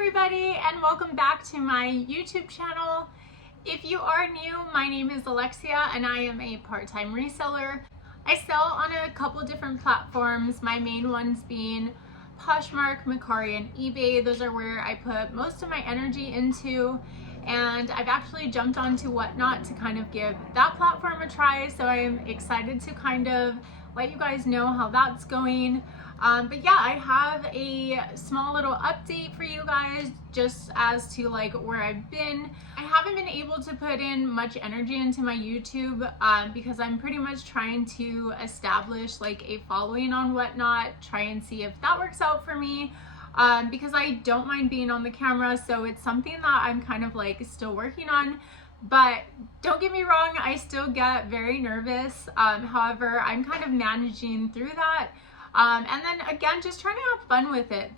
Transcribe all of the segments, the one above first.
everybody, and welcome back to my YouTube channel. If you are new, my name is Alexia and I am a part-time reseller. I sell on a couple different platforms, my main ones being Poshmark, Mercari, and eBay. Those are where I put most of my energy into, and I've actually jumped onto Whatnot to kind of give that platform a try, so I am excited to kind of let you guys know how that's going. But yeah, I have a small little update for you guys just as to like where I've been. I haven't been able to put in much energy into my YouTube because I'm pretty much trying to establish like a following on Whatnot, try and see if that works out for me, because I don't mind being on the camera, so it's something that I'm kind of like still working on. But don't get me wrong, I still get very nervous. However, I'm kind of managing through that. And then again, just trying to have fun with it.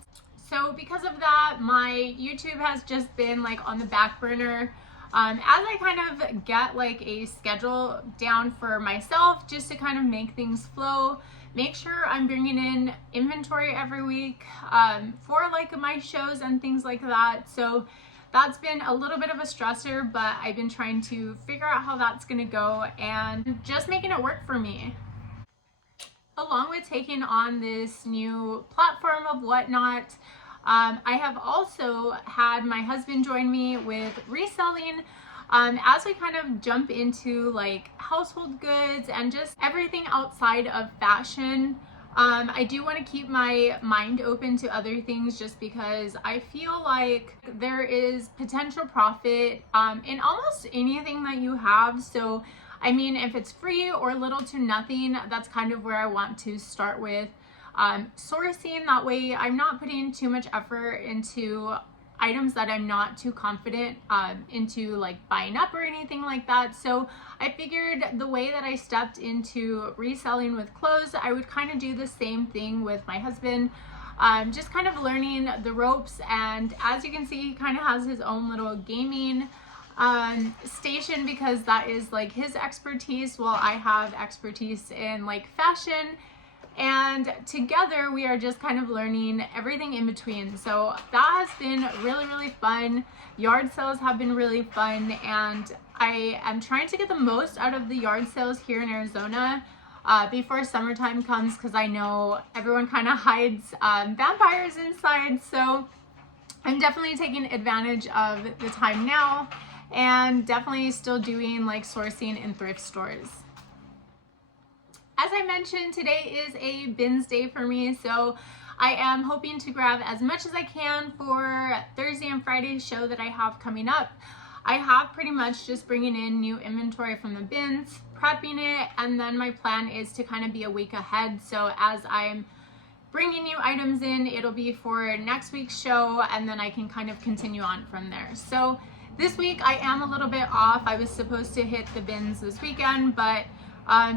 So because of that, my YouTube has just been like on the back burner. As I kind of get like a schedule down for myself just to kind of make things flow, make sure I'm bringing in inventory every week for like my shows and things like that. So that's been a little bit of a stressor, but I've been trying to figure out how that's gonna go and just making it work for me. Along with taking on this new platform of Whatnot, I have also had my husband join me with reselling as we kind of jump into like household goods and just everything outside of fashion. I do want to keep my mind open to other things just because I feel like there is potential profit in almost anything that you have. So I mean, if it's free or little to nothing, that's kind of where I want to start with sourcing. That way I'm not putting too much effort into items that I'm not too confident into like buying up or anything like that. So I figured the way that I stepped into reselling with clothes, I would kind of do the same thing with my husband. Just kind of learning the ropes, and as you can see, he kind of has his own little gaming station because that is like his expertise, while I have expertise in like fashion, and together we are just kind of learning everything in between. So that has been really fun. Yard sales have been really fun, and I am trying to get the most out of the yard sales here in Arizona before summertime comes, because I know everyone kind of hides vampires inside. So I'm definitely taking advantage of the time now, and definitely still doing like sourcing in thrift stores. As I mentioned, today is a bins day for me, so I am hoping to grab as much as I can for Thursday and Friday's show that I have coming up. I have pretty much just bringing in new inventory from the bins, prepping it, and then my plan is to kind of be a week ahead. So as I'm bringing new items in, it'll be for next week's show, and then I can kind of continue on from there. So this week I am a little bit off. I was supposed to hit the bins this weekend, but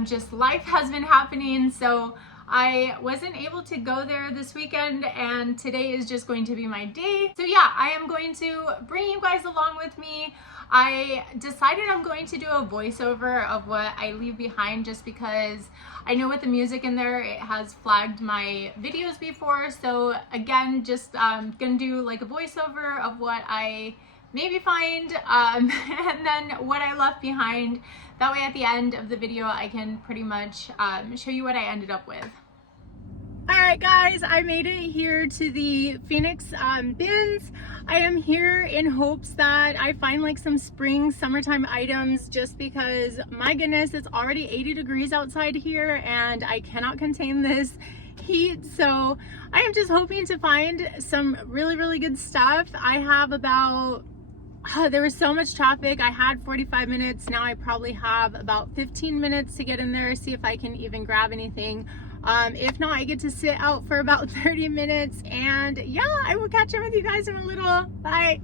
just life has been happening, so I wasn't able to go there this weekend, and today is just going to be my day. So yeah, I am going to bring you guys along with me. I decided I'm going to do a voiceover of what I leave behind, just because I know with the music in there, it has flagged my videos before. So again, just gonna do like a voiceover of what I maybe find and then what I left behind. That way at the end of the video I can pretty much show you what I ended up with. Alright guys, I made it here to the Phoenix bins. I am here in hopes that I find like some spring summertime items, just because my goodness, it's already 80 degrees outside here and I cannot contain this heat. So I am just hoping to find some really good stuff. I have about there was so much traffic. I had 45 minutes. Now I probably have about 15 minutes to get in there, see if I can even grab anything. If not, I get to sit out for about 30 minutes, and yeah, I will catch up with you guys in a little. Bye.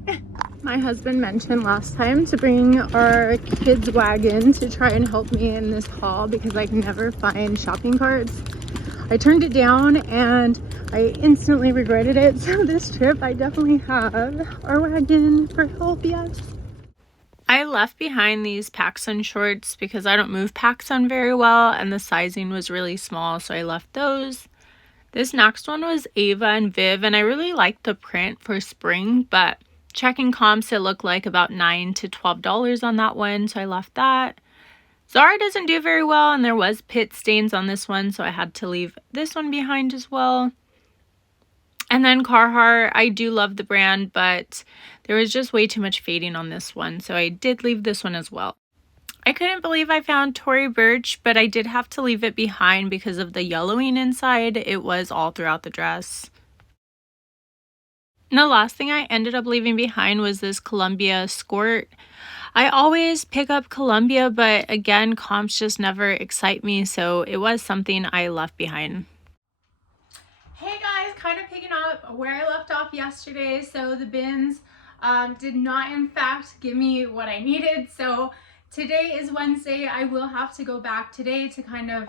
My husband mentioned last time to bring our kids wagon to try and help me in this haul because I can never find shopping carts. I turned it down and I instantly regretted it. So this trip I definitely have our wagon for help, yes. I left behind these PacSun shorts because I don't move PacSun very well, and the sizing was really small, so I left those. This next one was Ava and Viv, and I really liked the print for spring, but checking comps, it looked like about $9 to $12 on that one, so I left that. Zara doesn't do very well, and there was pit stains on this one, so I had to leave this one behind as well. And then Carhartt, I do love the brand, but there was just way too much fading on this one, so I did leave this one as well. I couldn't believe I found Tory Burch, but I did have to leave it behind because of the yellowing inside. It was all throughout the dress. And the last thing I ended up leaving behind was this Columbia skirt. I always pick up Columbia, but again, comps just never excite me, so it was something I left behind. Hey guys, kind of picking up where I left off yesterday. So the bins did not in fact give me what I needed, so today is Wednesday. I will have to go back today to kind of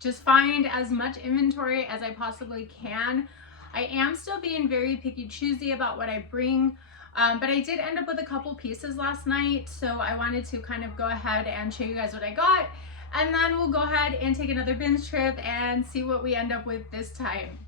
just find as much inventory as I possibly can. I am still being very picky choosy about what I bring, but I did end up with a couple pieces last night, so I wanted to kind of go ahead and show you guys what I got, and then we'll go ahead and take another bins trip and see what we end up with this time.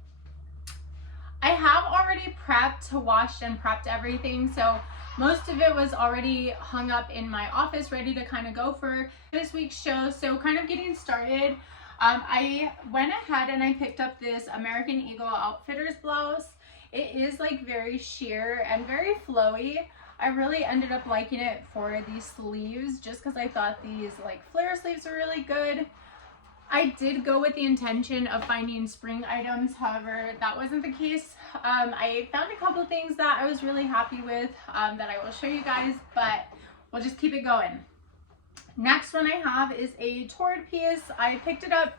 I have already prepped, washed and prepped everything, so most of it was already hung up in my office, ready to kind of go for this week's show. So kind of getting started, I went ahead and I picked up this American Eagle Outfitters blouse. It is like very sheer and very flowy. I really ended up liking it for these sleeves just because I thought these like flare sleeves were really good. I did go with the intention of finding spring items, however, that wasn't the case. I found a couple things that I was really happy with that I will show you guys, but we'll just keep it going. Next one I have is a Torrid piece. I picked it up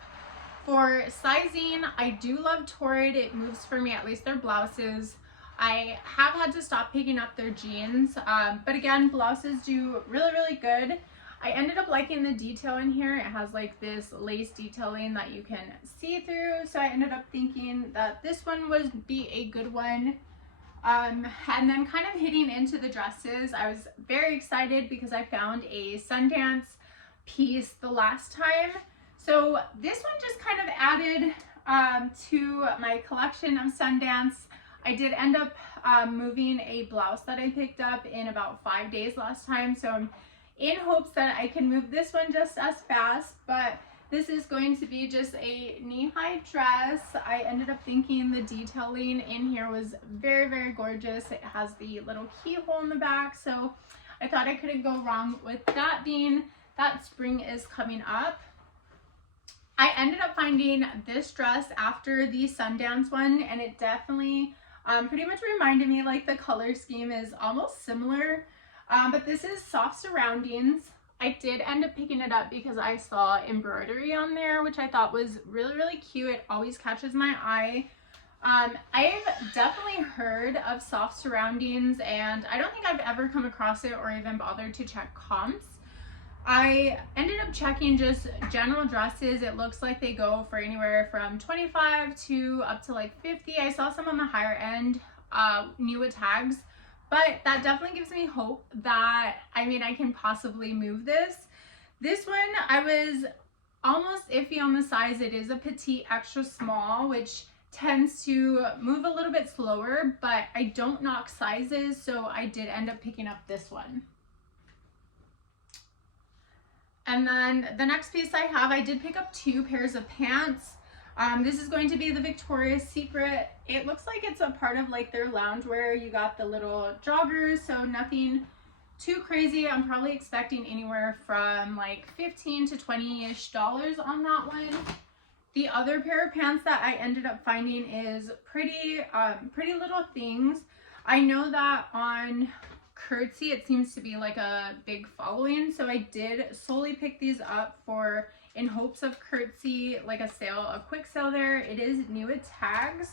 for sizing. I do love Torrid. It moves for me, at least their blouses. I have had to stop picking up their jeans, but again, blouses do really good. I ended up liking the detail in here. It has like this lace detailing that you can see through, so I ended up thinking that this one would be a good one. And then kind of hitting into the dresses, I was very excited because I found a Sundance piece the last time. So this one just kind of added to my collection of Sundance. I did end up moving a blouse that I picked up in about 5 days last time, so I'm in hopes that I can move this one just as fast, but this is going to be just a knee-high dress. I ended up thinking the detailing in here was very gorgeous. It has the little keyhole in the back, so I thought I couldn't go wrong with that, being that spring is coming up. I ended up finding this dress after the Sundance one, and it definitely pretty much reminded me, like the color scheme is almost similar. But this is Soft Surroundings. I did end up picking it up because I saw embroidery on there, which I thought was really cute. It always catches my eye. I've definitely heard of Soft Surroundings, and I don't think I've ever come across it or even bothered to check comps. I ended up checking just general dresses. It looks like they go for anywhere from 25 to up to like 50. I saw some on the higher end, new with tags. But that definitely gives me hope that, I can possibly move this. This one, I was almost iffy on the size. It is a petite extra small, which tends to move a little bit slower, but I don't knock sizes, so I did end up picking up this one. And then the next piece I have, I did pick up 2 pairs of pants. This is going to be the Victoria's Secret. It looks like it's a part of like their loungewear. You got the little joggers, so nothing too crazy. I'm probably expecting anywhere from like $15 to $20-ish on that one. The other pair of pants that I ended up finding is Pretty Little Things. I know that on Curtsy it seems to be like a big following, so I did solely pick these up in hopes of Curtsy, like a sale, a quick sale there. It is new with tags.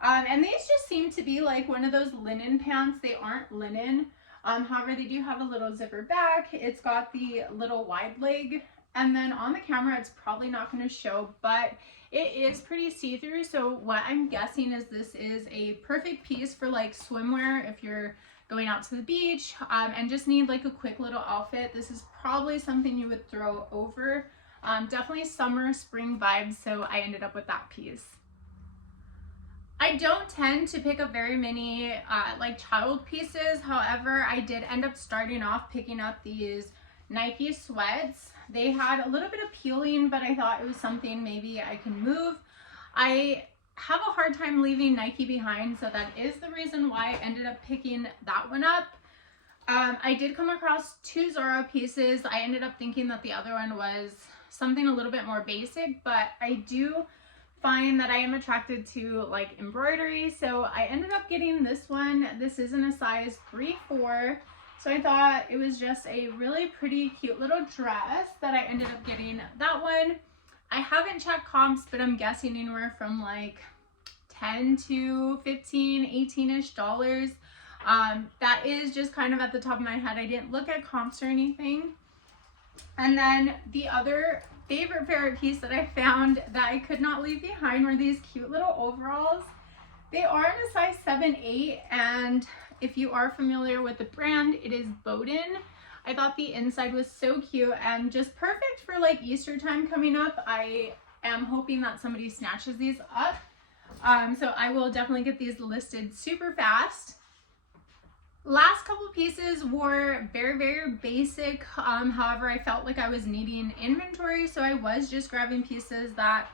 And these just seem to be like one of those linen pants. They aren't linen. However, they do have a little zipper back. It's got the little wide leg. And then on the camera, it's probably not going to show, but it is pretty see-through. So what I'm guessing is this is a perfect piece for like swimwear if you're going out to the beach and just need like a quick little outfit. This is probably something you would throw over. Definitely summer, spring vibes, so I ended up with that piece. I don't tend to pick up very many like child pieces. However, I did end up starting off picking up these Nike sweats. They had a little bit of peeling, but I thought it was something maybe I can move. I have a hard time leaving Nike behind, so that is the reason why I ended up picking that one up. I did come across 2 Zara pieces. I ended up thinking that the other one was something a little bit more basic, but I do find that I am attracted to like embroidery, so I ended up getting this one. This is in a size 3-4, so I thought it was just a really pretty cute little dress that I ended up getting that one. I haven't checked comps, but I'm guessing anywhere from like 10 to 15, 18-ish dollars. That is just kind of at the top of my head. I didn't look at comps or anything. And then the other favorite piece that I found that I could not leave behind were these cute little overalls. They are in a size 7-8, and if you are familiar with the brand, it is Bowden. I thought the inside was so cute and just perfect for like Easter time coming up. I am hoping that somebody snatches these up. So I will definitely get these listed super fast. Last couple pieces were very basic. However, I felt like I was needing inventory, so I was just grabbing pieces that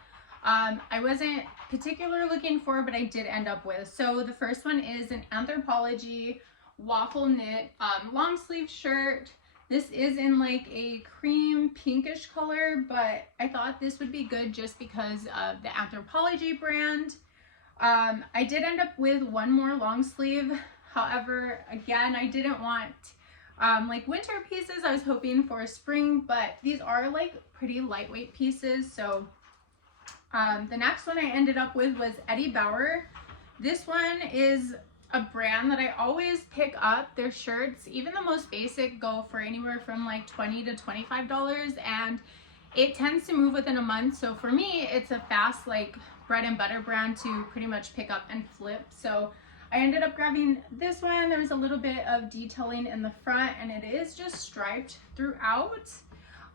I wasn't particularly looking for, but I did end up with. So the first one is an Anthropologie waffle knit long sleeve shirt. This is in like a cream pinkish color, but I thought this would be good just because of the Anthropologie brand. I did end up with one more long sleeve. However, again, I didn't want like winter pieces. I was hoping for a spring, but these are like pretty lightweight pieces. So the next one I ended up with was Eddie Bauer. This one is a brand that I always pick up. Their shirts, even the most basic, go for anywhere from like $20 to $25, and it tends to move within a month. So for me, it's a fast like bread and butter brand to pretty much pick up and flip. So I ended up grabbing this one. There's a little bit of detailing in the front, and it is just striped throughout.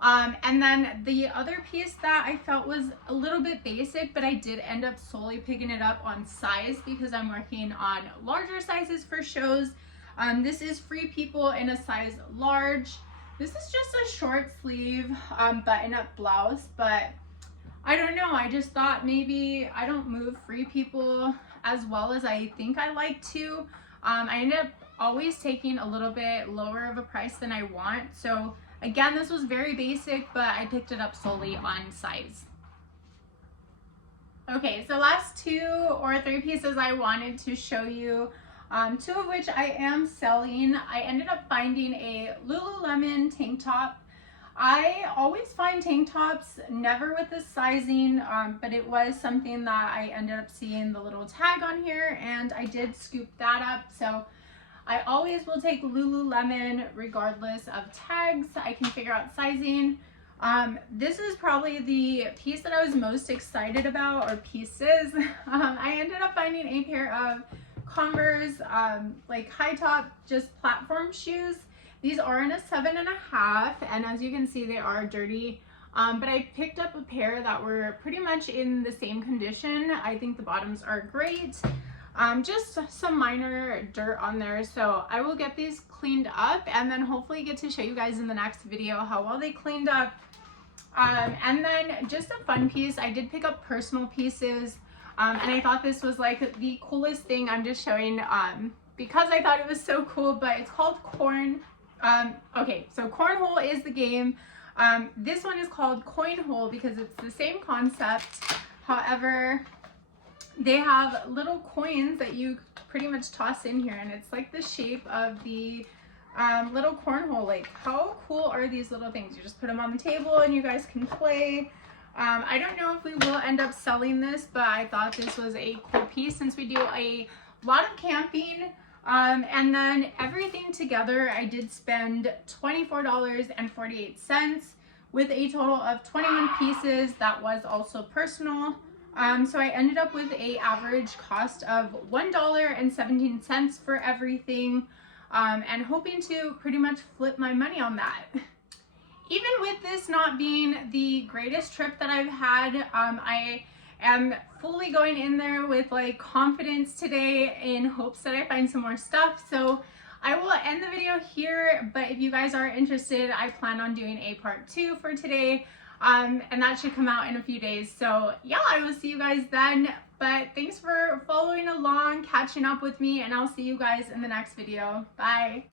And then the other piece that I felt was a little bit basic, but I did end up solely picking it up on size because I'm working on larger sizes for shows. This is Free People in a size large. This is just a short sleeve button-up blouse, but I don't know. I just thought maybe I don't move Free People as well as I think I like to. I ended up always taking a little bit lower of a price than I want. So again, this was very basic, but I picked it up solely on size. Okay, so last 2 or 3 pieces I wanted to show you, 2 of which I am selling. I ended up finding a Lululemon tank top. I always find tank tops, never with the sizing, but it was something that I ended up seeing the little tag on here, and I did scoop that up. So I always will take Lululemon regardless of tags. I can figure out sizing. This is probably the piece that I was most excited about, or pieces. I ended up finding a pair of Converse like high top just platform shoes. These are in a 7.5, and as you can see, they are dirty. But I picked up a pair that were pretty much in the same condition. I think the bottoms are great. Just some minor dirt on there. So I will get these cleaned up and then hopefully get to show you guys in the next video how well they cleaned up. And then just a fun piece. I did pick up personal pieces. And I thought this was like the coolest thing. I'm just showing because I thought it was so cool, but it's called Corn. Okay, so cornhole is the game. This one is called Coinhole because it's the same concept. However, they have little coins that you pretty much toss in here, and it's like the shape of the little cornhole. Like, how cool are these little things? You just put them on the table and you guys can play. I don't know if we will end up selling this, but I thought this was a cool piece since we do a lot of camping. And then everything together, I did spend $24.48 with a total of 21 pieces. That was also personal. So I ended up with a average cost of $1.17 for everything, and hoping to pretty much flip my money on that. Even with this not being the greatest trip that I've had, I am fully going in there with like confidence today in hopes that I find some more stuff. So I will end the video here, but if you guys are interested, I plan on doing a part 2 for today, and that should come out in a few days. So yeah, I will see you guys then, but thanks for following along, catching up with me, and I'll see you guys in the next video. Bye.